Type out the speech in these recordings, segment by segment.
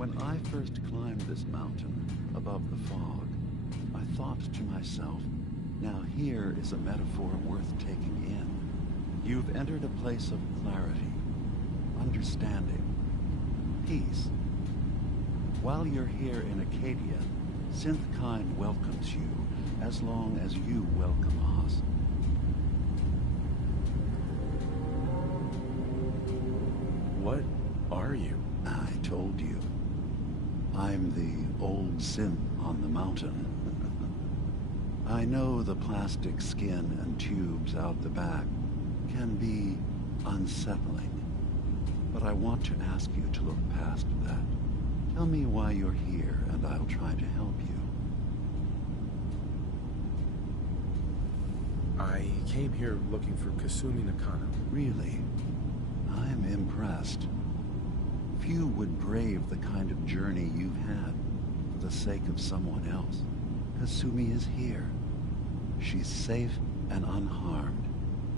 When I first climbed this mountain above the fog, I thought to myself, now here is a metaphor worth taking in. You've entered a place of clarity, understanding, peace. While you're here in Acadia, Synthkind welcomes you as long as you welcome us. What are you? I told you. I'm the old synth on the mountain. I know the plastic skin and tubes out the back can be unsettling, but I want to ask you to look past that. Tell me why you're here, and I'll try to help you. I came here looking for Kasumi Nakano. Really? I'm impressed. Few would brave the kind of journey you've had for the sake of someone else. Kasumi is here. She's safe and unharmed,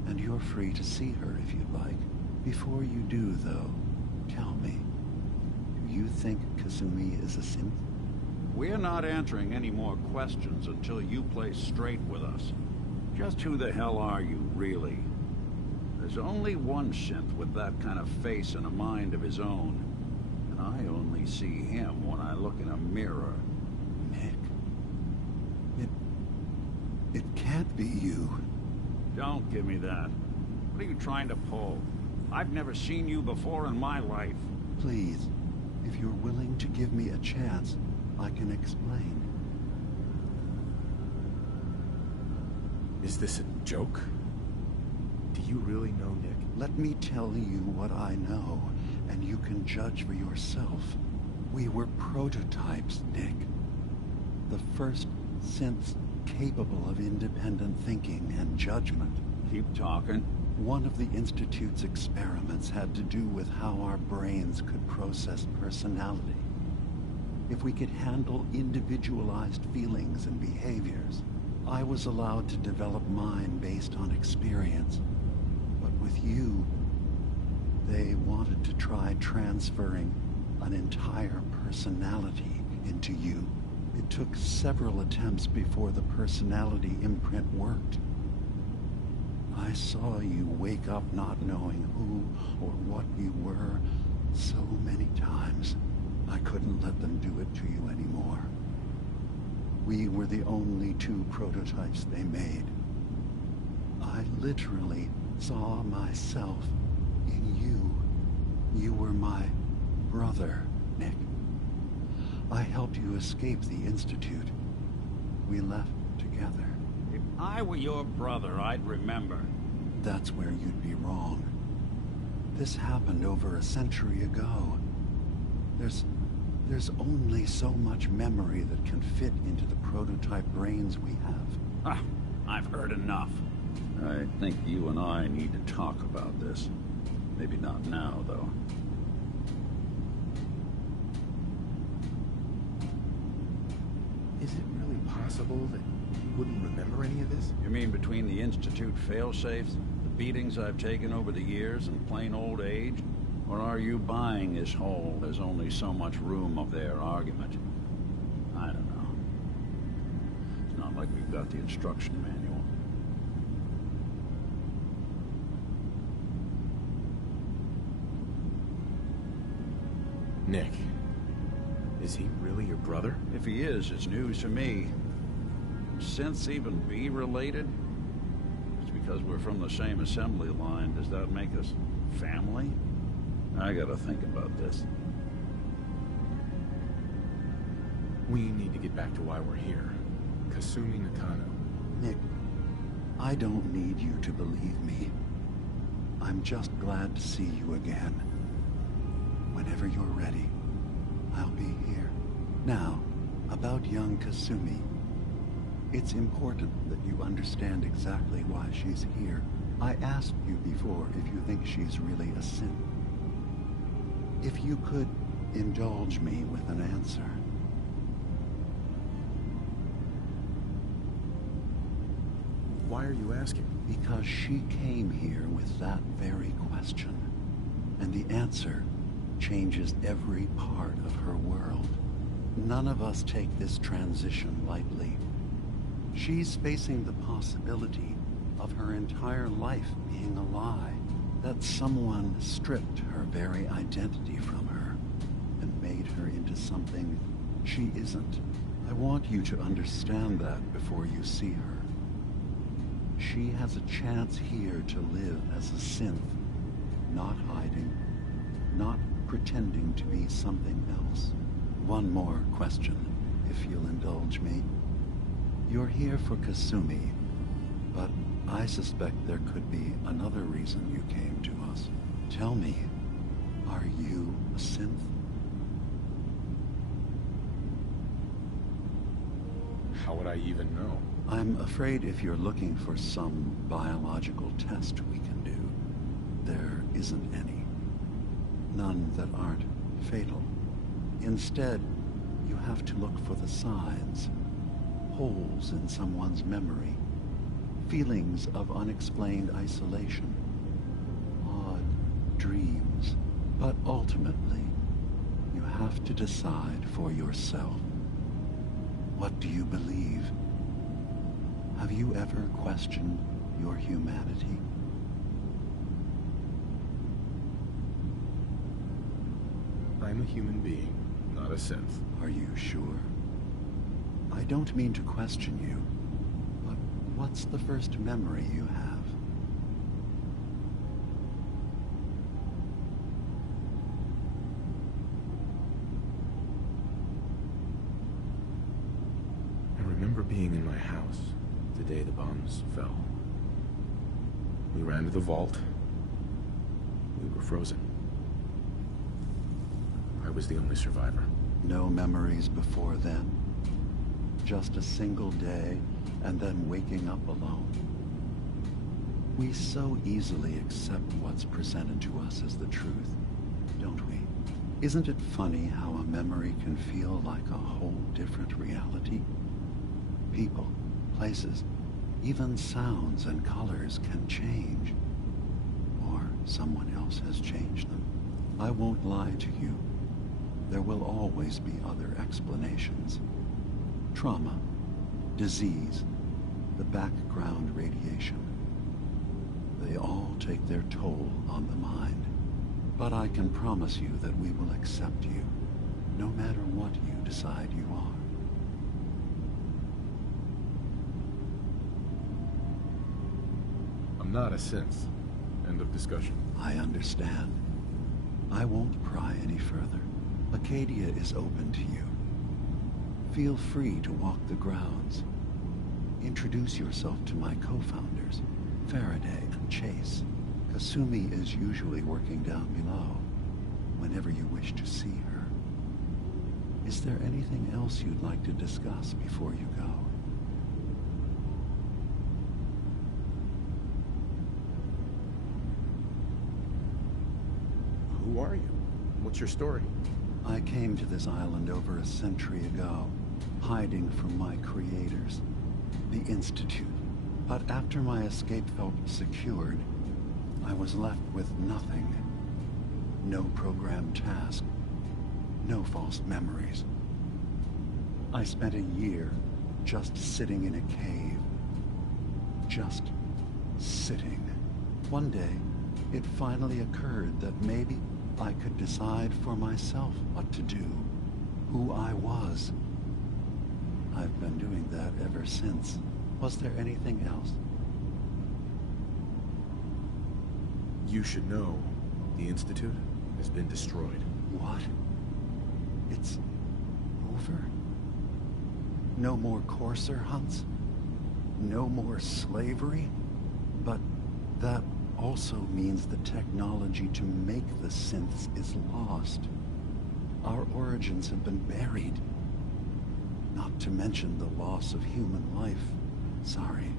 and you're free to see her if you'd like. Before you do, though, tell me, do you think Kasumi is a synth? We're not answering any more questions until you play straight with us. Just who the hell are you, really? There's only one synth with that kind of face and a mind of his own. And I only see him when I look in a mirror. Nick. It can't be you. Don't give me that. What are you trying to pull? I've never seen you before in my life. Please, if you're willing to give me a chance, I can explain. Is this a joke? Do you really know Nick? Let me tell you what I know, and you can judge for yourself. We were prototypes, Nick. The first synths capable of independent thinking and judgment. Keep talking. One of the Institute's experiments had to do with how our brains could process personality. If we could handle individualized feelings and behaviors, I was allowed to develop mine based on experience. But with you, they wanted to try transferring an entire personality into you. It took several attempts before the personality imprint worked. I saw you wake up not knowing who or what you were so many times. I couldn't let them do it to you anymore. We were the only two prototypes they made. I literally saw myself in you. You were my brother, Nick. I helped you escape the Institute. We left together. If I were your brother, I'd remember. That's where you'd be wrong. This happened over a century ago. There's only so much memory that can fit into the prototype brains we have. Ah, I've heard enough. I think you and I need to talk about this. Maybe not now, though. Is it really possible that you wouldn't remember any of this? You mean between the Institute failsafes, the beatings I've taken over the years, and plain old age? Or are you buying this whole "there's only so much room" of their argument? I don't know. It's not like we've got the instruction manual. Nick, is he really your brother? If he is, it's news to me. Can synths even be related? Just because we're from the same assembly line, does that make us family? I gotta think about this. We need to get back to why we're here. Kasumi Nakano. Nick, I don't need you to believe me. I'm just glad to see you again. Whenever you're ready, I'll be here. Now, about young Kasumi. It's important that you understand exactly why she's here. I asked you before if you think she's really a synth. If you could indulge me with an answer. Why are you asking? Because she came here with that very question. And the answer changes every part of her world. None of us take this transition lightly. She's facing the possibility of her entire life being a lie, that someone stripped her very identity from her and made her into something she isn't. I want you to understand that before you see her. She has a chance here to live as a synth, not hiding, not pretending to be something else. One more question, if you'll indulge me. You're here for Kasumi, but I suspect there could be another reason you came to us. Tell me, are you a synth? How would I even know? I'm afraid if you're looking for some biological test we can do, there isn't any. None that aren't fatal. Instead, you have to look for the signs, holes in someone's memory, feelings of unexplained isolation, odd dreams. But ultimately, you have to decide for yourself. What do you believe? Have you ever questioned your humanity? I'm a human being, not a synth. Are you sure? I don't mean to question you, but what's the first memory you have? I remember being in my house the day the bombs fell. We ran to the vault. We were frozen. I was the only survivor. No memories before then? Just a single day, and then waking up alone? We so easily accept what's presented to us as the truth, don't we? Isn't it funny how a memory can feel like a whole different reality? People, places, even sounds and colors can change. Or someone else has changed them. I won't lie to you. There will always be other explanations. Trauma, disease, the background radiation. They all take their toll on the mind. But I can promise you that we will accept you, no matter what you decide you are. I'm not a synth. End of discussion. I understand. I won't pry any further. Acadia is open to you. Feel free to walk the grounds. Introduce yourself to my co-founders, Faraday and Chase. Kasumi is usually working down below, whenever you wish to see her. Is there anything else you'd like to discuss before you go? Who are you? What's your story? I came to this island over a century ago, hiding from my creators, the Institute. But after my escape felt secured, I was left with nothing. No programmed task, no false memories. I spent a year just sitting in a cave. Just sitting. One day, it finally occurred that maybe I could decide for myself what to do, who I was. I've been doing that ever since. Was there anything else? You should know. The Institute has been destroyed. What? It's over? No more courser hunts? No more slavery? But that also means the technology to make the synths is lost. Our origins have been buried. Not to mention the loss of human life. Sorry.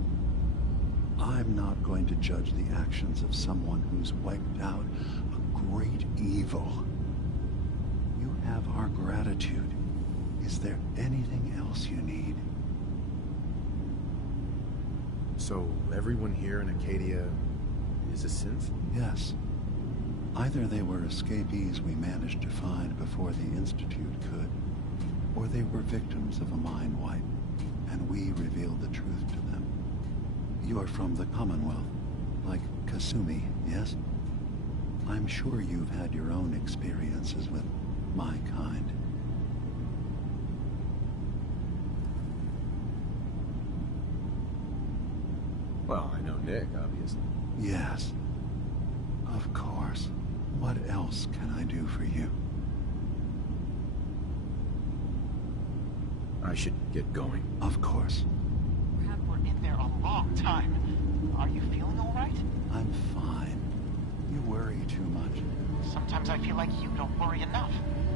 I'm not going to judge the actions of someone who's wiped out a great evil. You have our gratitude. Is there anything else you need? So, everyone here in Acadia is a synth? Yes. Either they were escapees we managed to find before the Institute could, or they were victims of a mind wipe, and we revealed the truth to them. You're from the Commonwealth, like Kasumi, yes? I'm sure you've had your own experiences with my kind. Well, I know Nick, obviously. Yes. Of course. What else can I do for you? I should get going. Of course. We're in there a long time. Are you feeling all right? I'm fine. You worry too much. Sometimes I feel like you don't worry enough.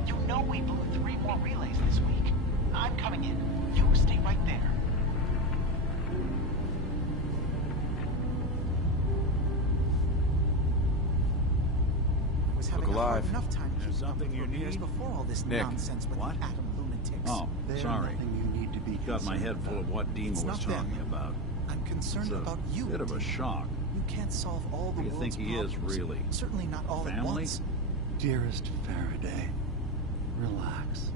You know we blew 3 more relays this week. I'm coming in. You stay right there. I was having Look a hard alive. enough time There's keeping up something with you repairs need? before all this Nick. nonsense with What? the atom lunatics. Oh, There's sorry. nothing you need to be Got my head concerned full of about. what Dima It's was not them. talking about. I'm concerned It's a about you. bit of a Dima. shock. You can't solve all the Who do you world's think he is, problems. really? Certainly not all at Family? once. Dearest Faraday, relax.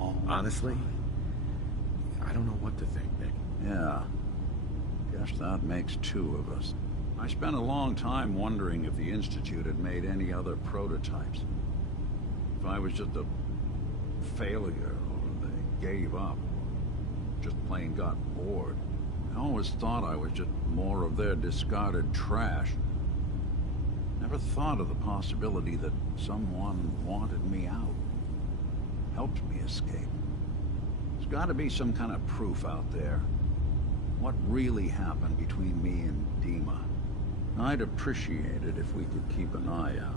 All Honestly? fine. I don't know what to think, Nick. Yeah. Guess that makes 2 of us. I spent a long time wondering if the Institute had made any other prototypes. If I was just a failure, or they gave up, or just plain got bored. I always thought I was just more of their discarded trash. Never thought of the possibility that someone wanted me out, helped me escape. There's got to be some kind of proof out there. What really happened between me and Dima? I'd appreciate it if we could keep an eye out.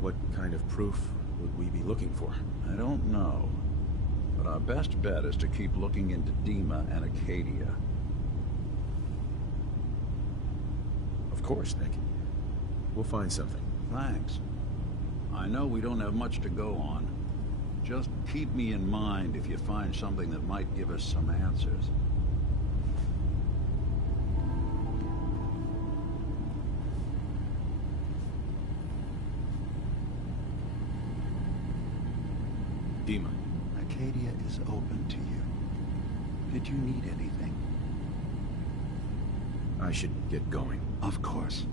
What kind of proof would we be looking for? I don't know, but our best bet is to keep looking into Dima and Acadia. Of course, Nick. We'll find something. Thanks. I know we don't have much to go on. Just keep me in mind if you find something that might give us some answers. Dima. Acadia is open to you. Did you need anything? I should get going. Of course.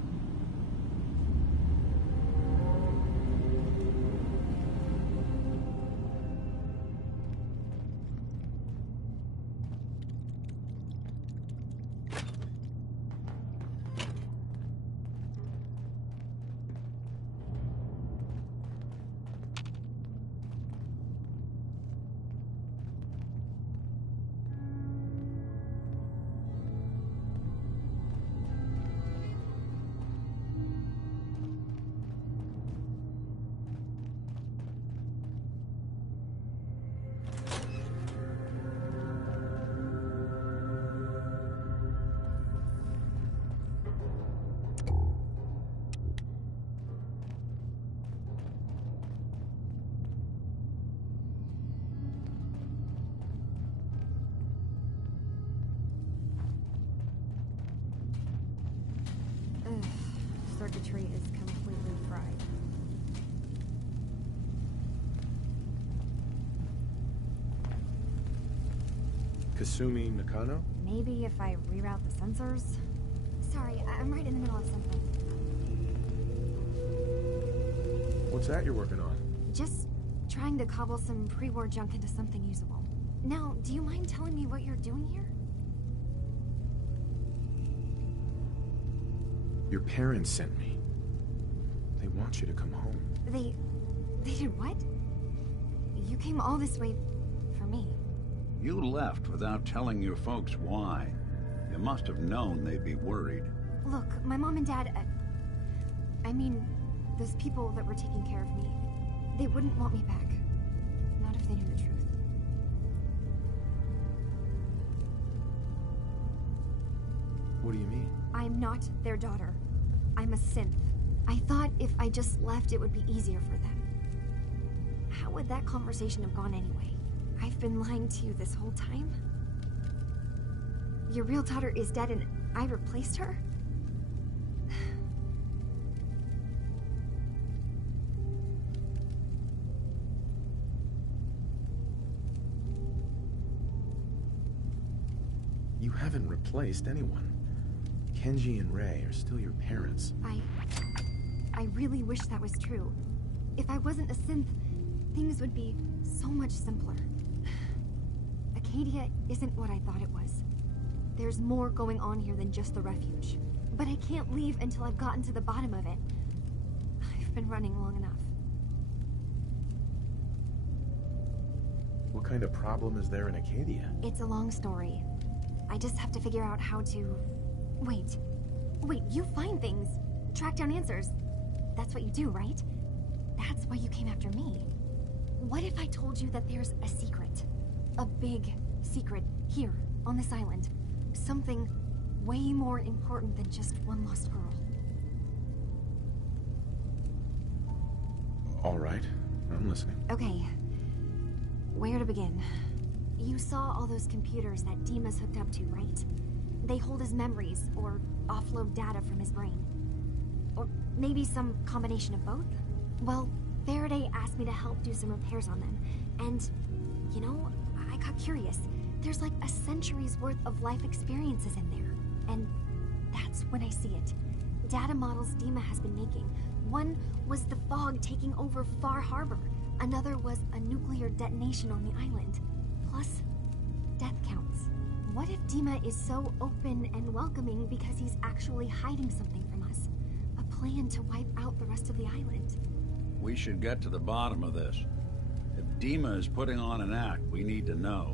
Ugh, circuitry is completely fried. Kasumi Nakano? Maybe if I reroute the sensors? Sorry, I'm right in the middle of something. What's that you're working on? Just trying to cobble some pre-war junk into something usable. Now, do you mind telling me what you're doing here? Your parents sent me. They want you to come home. They did what? You came all this way for me. You left without telling your folks why. You must have known they'd be worried. Look, my mom and dad, I mean, those people that were taking care of me, they wouldn't want me back. Not if they knew the truth. What do you mean? I'm not their daughter. I'm a synth. I thought if I just left, it would be easier for them. How would that conversation have gone anyway? I've been lying to you this whole time? Your real daughter is dead and I replaced her? haven't replaced anyone. Kenji and Ray are still your parents. I really wish that was true. If I wasn't a synth, things would be so much simpler. Acadia isn't what I thought it was. There's more going on here than just the refuge. But I can't leave until I've gotten to the bottom of it. I've been running long enough. What kind of problem is there in Acadia? It's a long story. I just have to figure out how to... Wait, you find things, track down answers. That's what you do, right? That's why you came after me. What if I told you that there's a secret? A big secret here, on this island. Something way more important than just one lost girl. All right, I'm listening. Okay. Where to begin? You saw all those computers that Dima's hooked up to, right? They hold his memories, or offload data from his brain. Or maybe some combination of both? Well, Faraday asked me to help do some repairs on them. And, you know, I got curious. There's like a century's worth of life experiences in there. And that's when I see it. Data models Dima has been making. One was the fog taking over Far Harbor. Another was a nuclear detonation on the island. Plus, death counts. What if Dima is so open and welcoming because he's actually hiding something from us? A plan to wipe out the rest of the island. We should get to the bottom of this. If Dima is putting on an act, we need to know.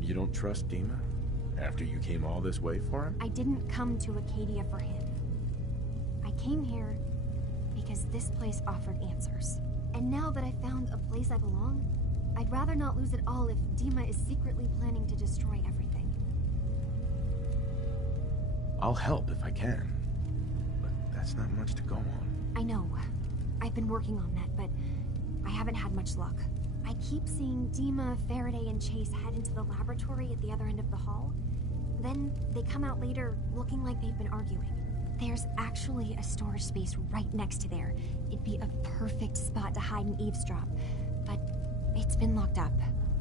You don't trust Dima? After you came all this way for him? I didn't come to Acadia for him. I came here because this place offered answers. And now that I found a place I belong, I'd rather not lose it all if Dima is secretly planning to destroy everything. I'll help if I can. But that's not much to go on. I know. I've been working on that, but I haven't had much luck. I keep seeing Dima, Faraday, and Chase head into the laboratory at the other end of the hall. Then they come out later looking like they've been arguing. There's actually a storage space right next to there. It'd be a perfect spot to hide and eavesdrop. But it's been locked up.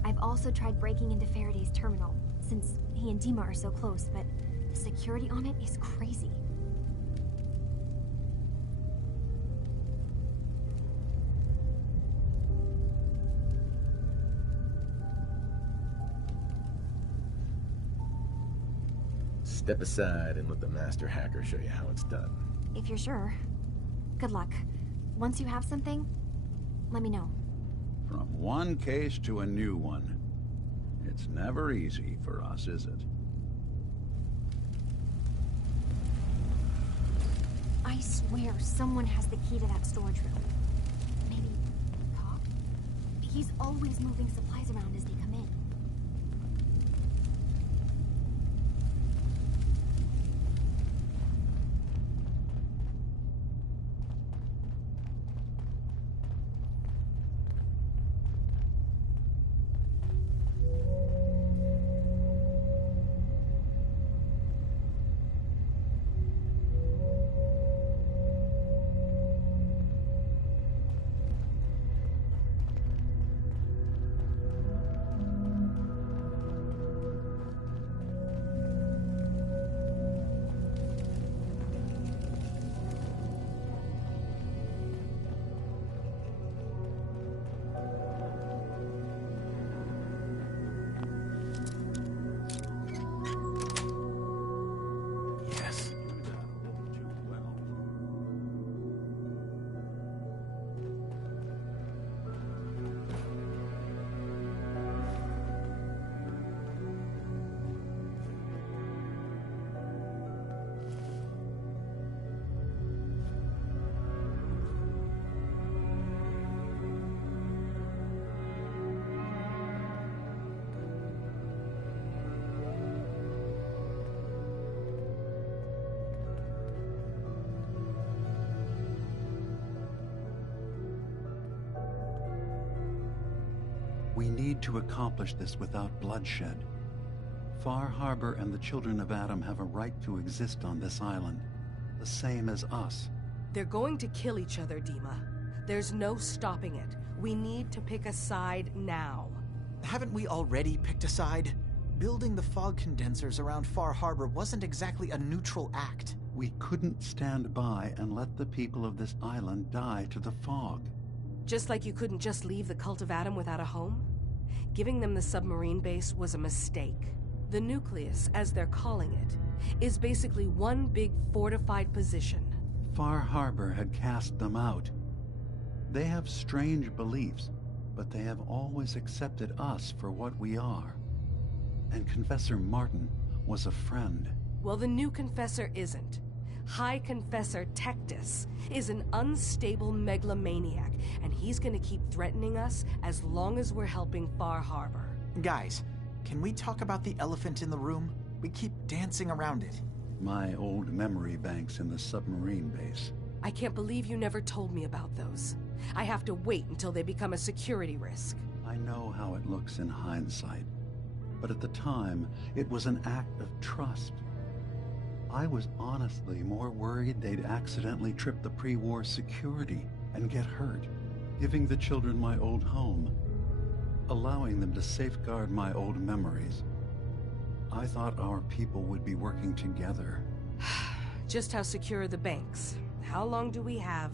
I've also tried breaking into Faraday's terminal, since he and Dima are so close, but the security on it is crazy. Step aside and let the master hacker show you how it's done. If you're sure. Good luck. Once you have something, let me know. From one case to a new one. It's never easy for us, is it? I swear someone has the key to that storage room. Maybe Cop? He's always moving supplies around as they come in. We need to accomplish this without bloodshed. Far Harbor and the children of Adam have a right to exist on this island, the same as us. They're going to kill each other, Dima. There's no stopping it. We need to pick a side now. Haven't we already picked a side? Building the fog condensers around Far Harbor wasn't exactly a neutral act. We couldn't stand by and let the people of this island die to the fog. Just like you couldn't just leave the Cult of Adam without a home? Giving them the submarine base was a mistake. The nucleus, as they're calling it, is basically one big fortified position. Far Harbor had cast them out. They have strange beliefs, but they have always accepted us for what we are. And Confessor Martin was a friend. Well, the new Confessor isn't. High Confessor Tectus is an unstable megalomaniac, and he's gonna keep threatening us as long as we're helping Far Harbor. Guys, can we talk about the elephant in the room? We keep dancing around it. My old memory banks in the submarine base. I can't believe you never told me about those. I have to wait until they become a security risk. I know how it looks in hindsight, but at the time, it was an act of trust. I was honestly more worried they'd accidentally trip the pre-war security and get hurt, giving the children my old home, allowing them to safeguard my old memories. I thought our people would be working together. Just how secure are the banks? How long do we have?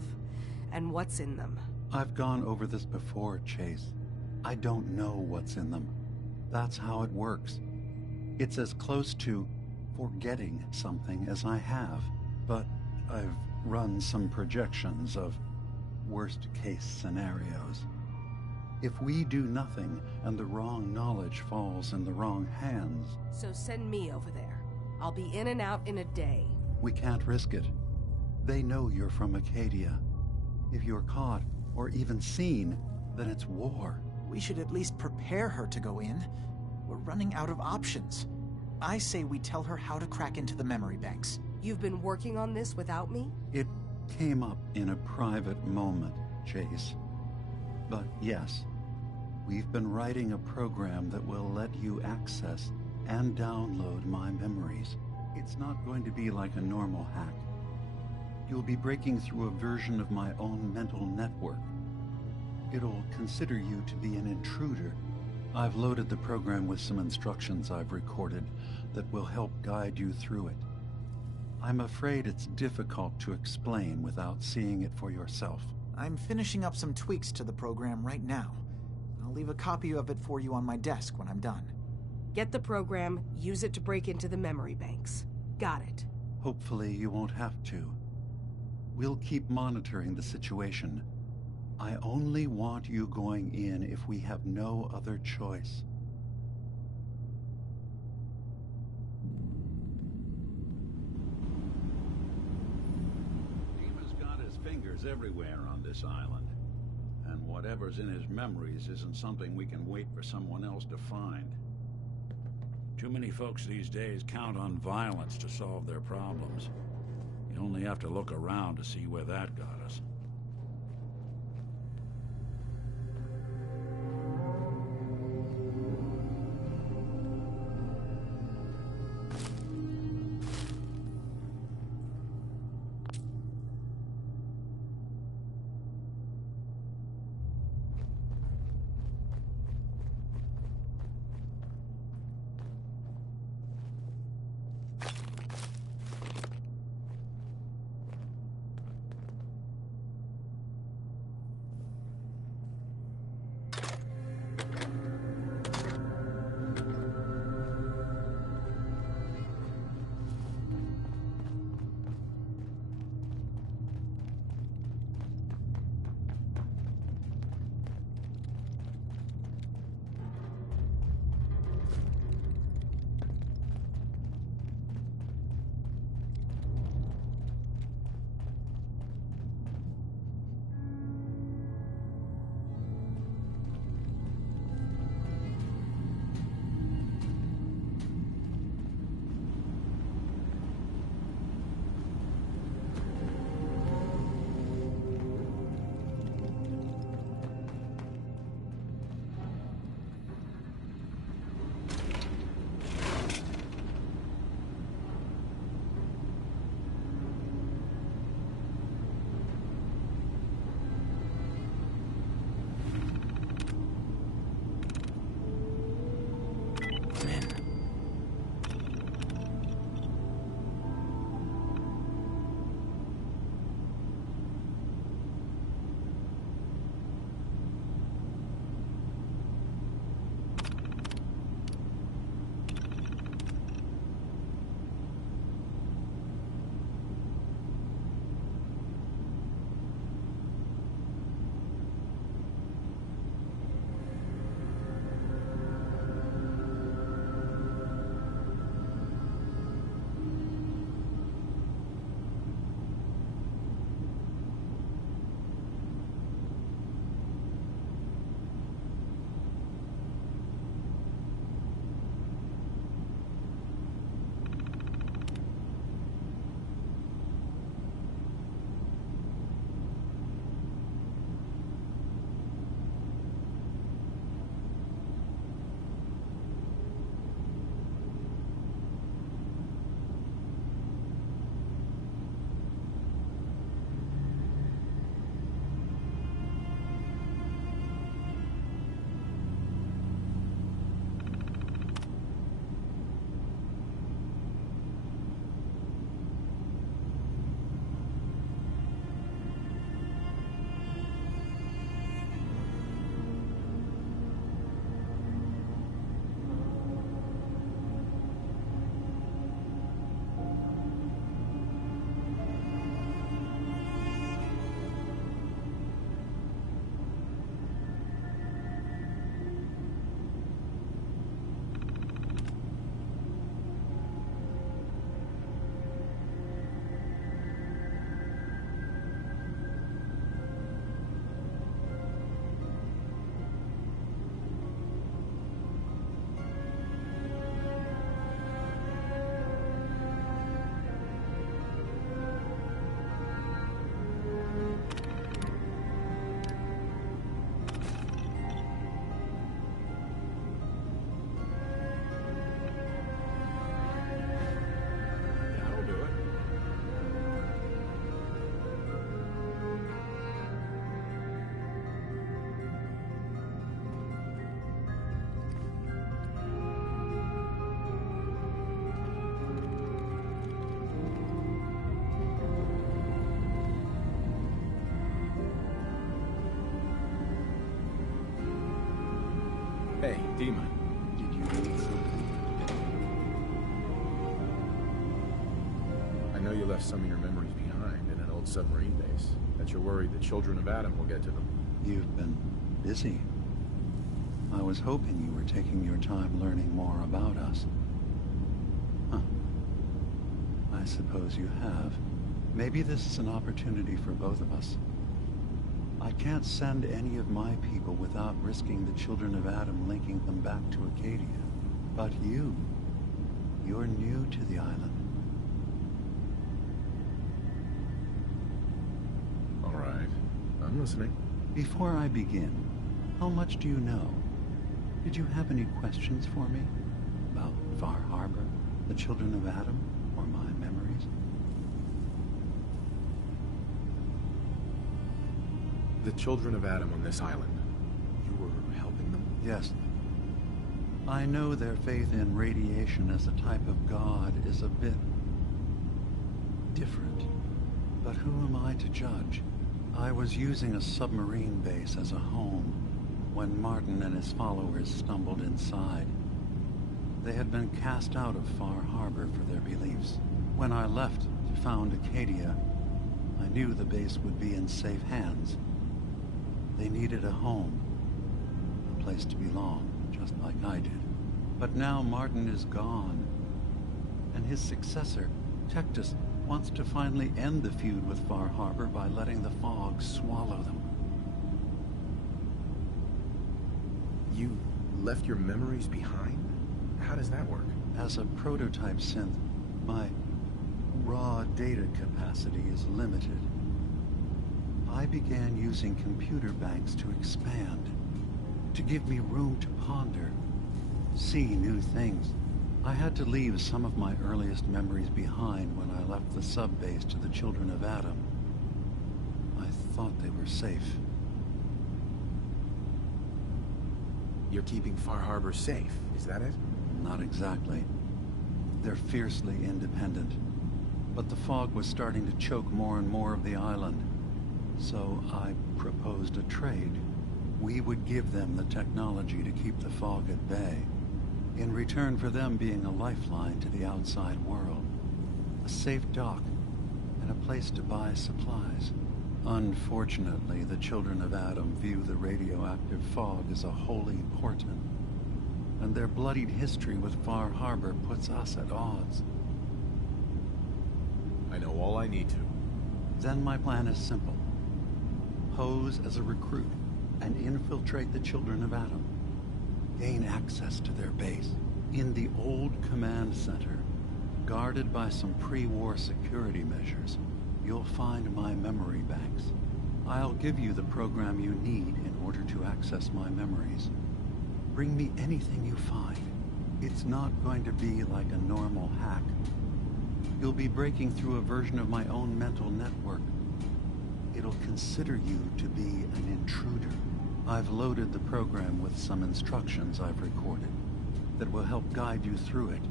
And what's in them? I've gone over this before, Chase. I don't know what's in them. That's how it works. It's as close to forgetting something as I have, but I've run some projections of worst-case scenarios. If we do nothing and the wrong knowledge falls in the wrong hands... So send me over there. I'll be in and out in a day. We can't risk it. They know you're from Acadia. If you're caught, or even seen, then it's war. We should at least prepare her to go in. We're running out of options. I say we tell her how to crack into the memory banks. You've been working on this without me? It came up in a private moment, Chase. But yes, we've been writing a program that will let you access and download my memories. It's not going to be like a normal hack. You'll be breaking through a version of my own mental network. It'll consider you to be an intruder. I've loaded the program with some instructions I've recorded that will help guide you through it. I'm afraid it's difficult to explain without seeing it for yourself. I'm finishing up some tweaks to the program right now. I'll leave a copy of it for you on my desk when I'm done. Get the program, use it to break into the memory banks. Got it. Hopefully you won't have to. We'll keep monitoring the situation. I only want you going in if we have no other choice. Dima's got his fingers everywhere on this island. And whatever's in his memories isn't something we can wait for someone else to find. Too many folks these days count on violence to solve their problems. You only have to look around to see where that got us. Hey, Dima. Did you need something? I know you left some of your memories behind in an old submarine base. That you're worried the children of Adam will get to them. You've been busy. I was hoping you were taking your time learning more about us. Huh. I suppose you have. Maybe this is an opportunity for both of us. I can't send any of my people without risking the children of Adam linking them back to Acadia. But you're new to the island. All right. I'm listening. Before I begin, how much do you know? Did you have any questions for me? About Far Harbor, the children of Adam, or my memories? The children of Adam on this island. You were helping them? Yes. I know their faith in radiation as a type of god is a bit different. But who am I to judge? I was using a submarine base as a home when Martin and his followers stumbled inside. They had been cast out of Far Harbor for their beliefs. When I left to found Acadia, I knew the base would be in safe hands. They needed a home, a place to belong, just like I did. But now Martin is gone, and his successor, Tectus, wants to finally end the feud with Far Harbor by letting the fog swallow them. You left your memories behind? How does that work? As a prototype synth, my raw data capacity is limited. I began using computer banks to expand, to give me room to ponder, see new things. I had to leave some of my earliest memories behind when I left the sub-base to the children of Adam. I thought they were safe. You're keeping Far Harbor safe, is that it? Not exactly. They're fiercely independent. But the fog was starting to choke more and more of the island. So I proposed a trade. We would give them the technology to keep the fog at bay, in return for them being a lifeline to the outside world. A safe dock, and a place to buy supplies. Unfortunately, the children of Adam view the radioactive fog as a holy portent, and their bloodied history with Far Harbor puts us at odds. I know all I need to. Then my plan is simple. Pose as a recruit and infiltrate the children of Adam. Gain access to their base. In the old command center, guarded by some pre-war security measures, you'll find my memory banks. I'll give you the program you need in order to access my memories. Bring me anything you find. It's not going to be like a normal hack. You'll be breaking through a version of my own mental network. It'll consider you to be an intruder. I've loaded the program with some instructions I've recorded that will help guide you through it.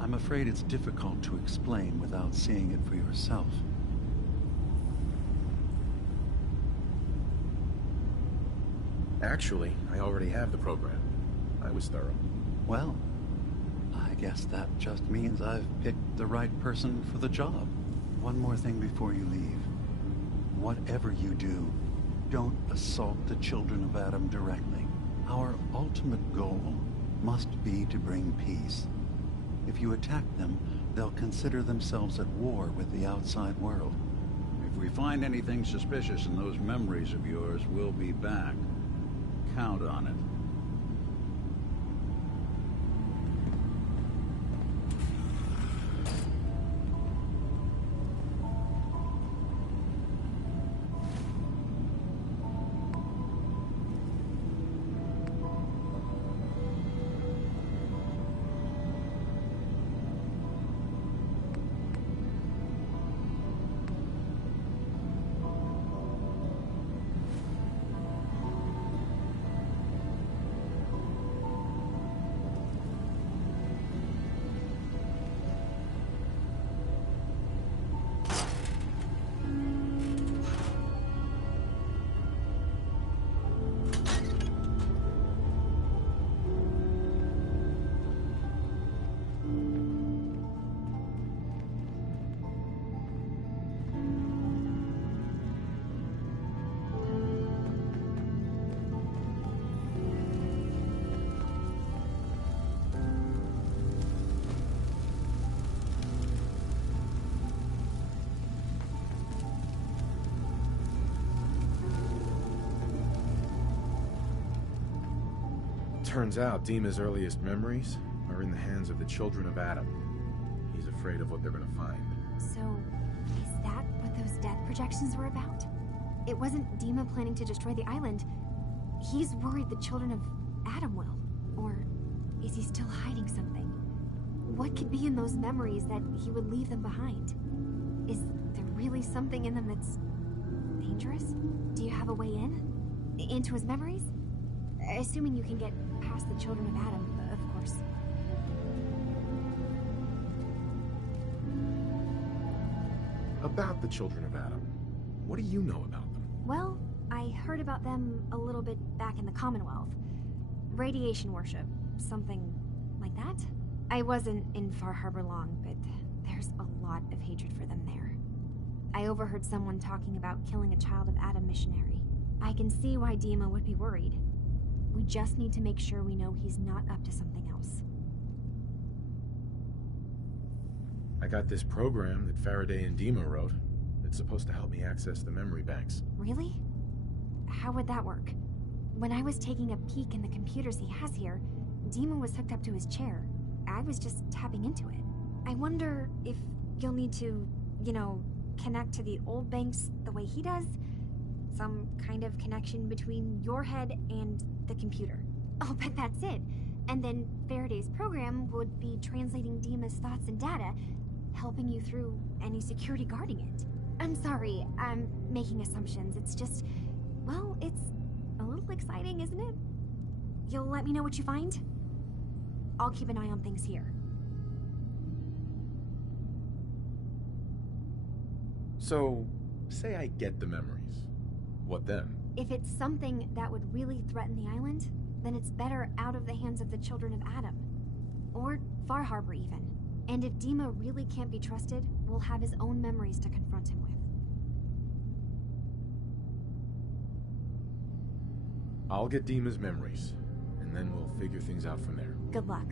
I'm afraid it's difficult to explain without seeing it for yourself. Actually, I already have the program. I was thorough. Well, I guess that just means I've picked the right person for the job. One more thing before you leave. Whatever you do, don't assault the children of Adam directly. Our ultimate goal must be to bring peace. If you attack them, they'll consider themselves at war with the outside world. If we find anything suspicious in those memories of yours, we'll be back. Count on it. Turns out Dima's earliest memories are in the hands of the children of Adam. He's afraid of what they're gonna find. So, is that what those death projections were about? It wasn't Dima planning to destroy the island. He's worried the children of Adam will. Or is he still hiding something? What could be in those memories that he would leave them behind? Is there really something in them that's dangerous? Do you have a way in? Into his memories? Assuming you can get past the children of Adam, of course. About the children of Adam, what do you know about them? Well, I heard about them a little bit back in the Commonwealth. Radiation worship, something like that. I wasn't in Far Harbor long, but there's a lot of hatred for them there. I overheard someone talking about killing a child of Adam missionary. I can see why Dima would be worried. We just need to make sure we know he's not up to something else. I got this program that Faraday and Dima wrote. It's supposed to help me access the memory banks. Really? How would that work? When I was taking a peek in the computers he has here, Dima was hooked up to his chair. I was just tapping into it. I wonder if you'll need to, connect to the old banks the way he does? Some kind of connection between your head and the computer. Oh, but that's it. And then Faraday's program would be translating Dima's thoughts and data, helping you through any security guarding it. I'm sorry, I'm making assumptions. It's just, well, it's a little exciting, isn't it? You'll let me know what you find? I'll keep an eye on things here. So, say I get the memories. What then? If it's something that would really threaten the island, then it's better out of the hands of the children of Adam. Or Far Harbor, even. And if Dima really can't be trusted, we'll have his own memories to confront him with. I'll get Dima's memories, and then we'll figure things out from there. Good luck.